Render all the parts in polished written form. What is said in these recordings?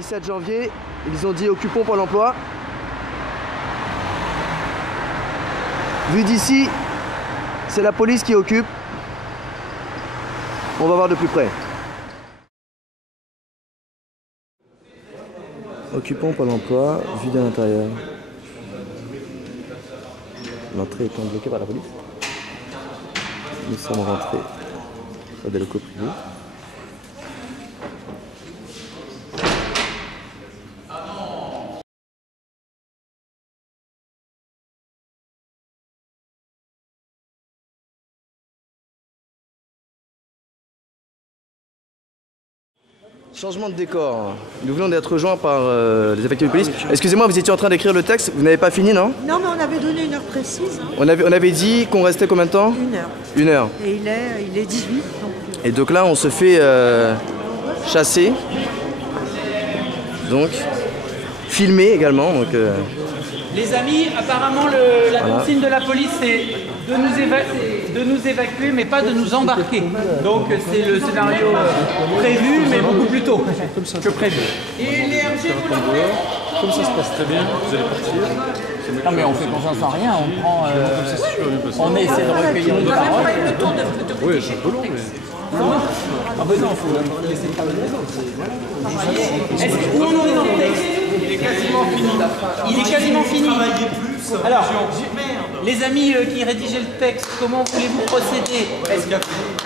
17 janvier, ils ont dit occupons Pôle emploi. Vu d'ici, c'est la police qui occupe. On va voir de plus près. Occupons Pôle emploi, vue de l'intérieur. L'entrée étant bloquée par la police. Nous sommes rentrés dans des locaux privés. Changement de décor. Nous venons d'être rejoints par les effectifs de police. Excusez-moi, vous étiez en train d'écrire le texte, vous n'avez pas fini, non? Non, mais on avait donné une heure précise. Hein. On avait dit qu'on restait combien de temps? 1 heure. 1 heure. Et il est 18. Donc... Et donc là, on se fait chasser. Donc, filmer également. Donc, Les amis, apparemment, la consigne de la police, c'est de nous évacuer, mais pas de nous embarquer. Donc, c'est le scénario prévu, mais beaucoup plus tôt que prévu. Et les RG, vous l'avez? Comme ça se passe très bien, vous allez partir. Non, mais on fait confiance en rien, on prend... on essaie de recueillir une parole. Oui, c'est un peu long, mais... Ah ben non, il faut laisser parler les autres. Où on en est dans le texte? Il est quasiment fini. Il est quasiment fini. Alors, les amis qui rédigeaient le texte, comment voulez-vous procéder?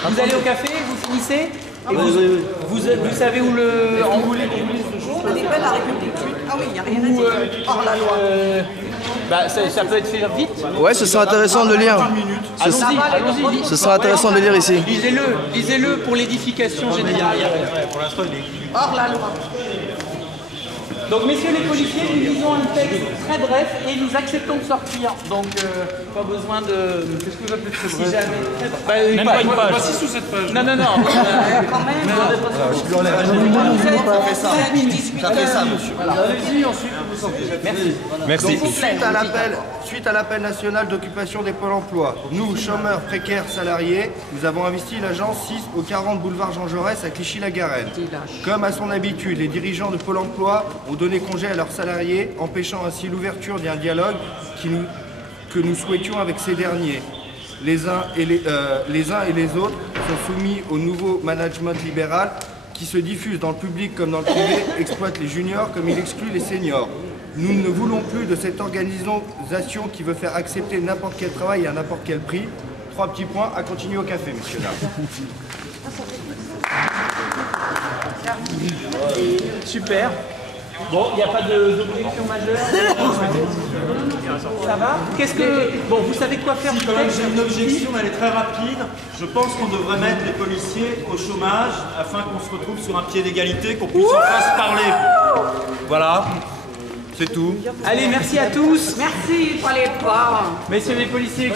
Vous allez au café, vous finissez? Et vous savez où le... On est pas la République. Ah oui, il n'y a rien à dire. Hors la loi. Bah, ça peut être fait vite. ouais, ce sera intéressant de le lire. Allons-y. Ce sera intéressant de le lire ici. Lisez-le pour l'édification générale. Hors la loi. Donc, messieurs les policiers, nous lisons un texte très bref et nous acceptons de sortir. Donc, pas besoin de... Qu'est-ce que vous appelez très bref? Si jamais... Même pas une page. Pas 6 ou 7 pages. Non. Quand même. Ça fait ça, monsieur. Allez-y, ensuite, vous sortez. Merci. Donc, suite à l'appel national d'occupation des pôles emploi, nous, chômeurs, précaires, salariés, nous avons investi l'agence 6 au 40 boulevard Jean Jaurès à Clichy-la-Garenne. Comme à son habitude, les dirigeants de Pôle emploi ont donné congé à leurs salariés, empêchant ainsi l'ouverture d'un dialogue que nous souhaitions avec ces derniers. Les uns et les autres sont soumis au nouveau management libéral qui se diffuse dans le public comme dans le privé, exploite les juniors comme il exclut les seniors. Nous ne voulons plus de cette organisation qui veut faire accepter n'importe quel travail à n'importe quel prix. 3 petits points à continuer au café, messieurs, dames. Super. Bon, il n'y a pas d'objection majeure. Ça va? Bon, vous savez quoi faire? Quand même, j'ai une objection, elle est très rapide. Je pense qu'on devrait mettre les policiers au chômage afin qu'on se retrouve sur un pied d'égalité, qu'on puisse enfin se parler. Voilà, c'est tout. Allez, merci à tous. Merci, il fallait pas. Messieurs les policiers,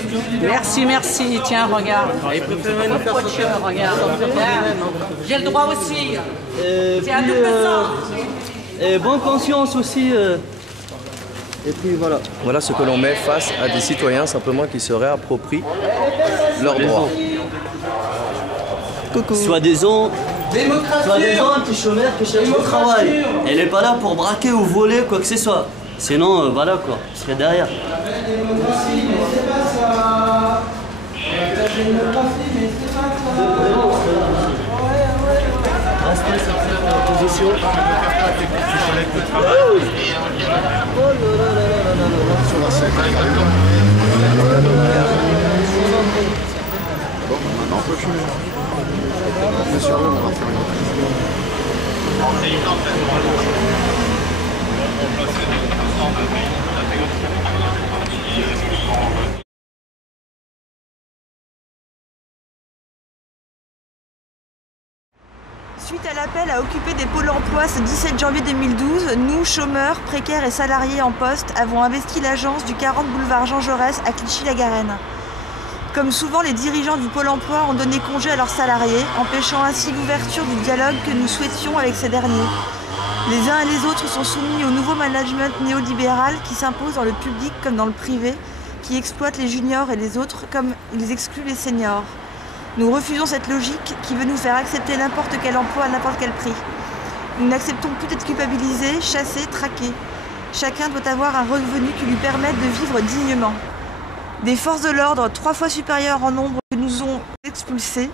Merci. Tiens, regarde. Regarde. J'ai le droit aussi. C'est à double sens. Et bonne conscience aussi. Et puis voilà. Voilà ce que l'on met face à des citoyens simplement qui se réapproprient leurs droits. Coucou. Soi-disant un petit chômeur qui cherche du travail. Elle n'est pas là pour braquer ou voler quoi que ce soit. Sinon, voilà quoi, je serai derrière. Restez sur cette position. Bon, maintenant on peut fumer. Bien sûr, on va faire Suite à l'appel à occuper des pôles emploi ce 17 janvier 2012, nous, chômeurs, précaires et salariés en poste, avons investi l'agence du 40 boulevard Jean Jaurès à Clichy-la-Garenne. Comme souvent, les dirigeants du Pôle emploi ont donné congé à leurs salariés, empêchant ainsi l'ouverture du dialogue que nous souhaitions avec ces derniers. Les uns et les autres sont soumis au nouveau management néolibéral qui s'impose dans le public comme dans le privé, qui exploite les juniors et les autres comme ils excluent les seniors. Nous refusons cette logique qui veut nous faire accepter n'importe quel emploi à n'importe quel prix. Nous n'acceptons plus d'être culpabilisés, chassés, traqués. Chacun doit avoir un revenu qui lui permette de vivre dignement. Des forces de l'ordre 3 fois supérieures en nombre que nous ont expulsés.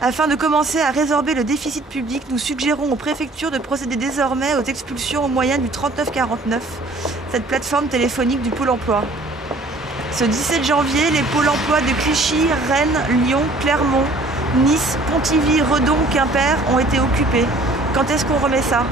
Afin de commencer à résorber le déficit public, nous suggérons aux préfectures de procéder désormais aux expulsions au moyen du 3949, cette plateforme téléphonique du Pôle emploi. Ce 17 janvier, les pôles emploi de Clichy, Rennes, Lyon, Clermont, Nice, Pontivy, Redon, Quimper ont été occupés. Quand est-ce qu'on remet ça ?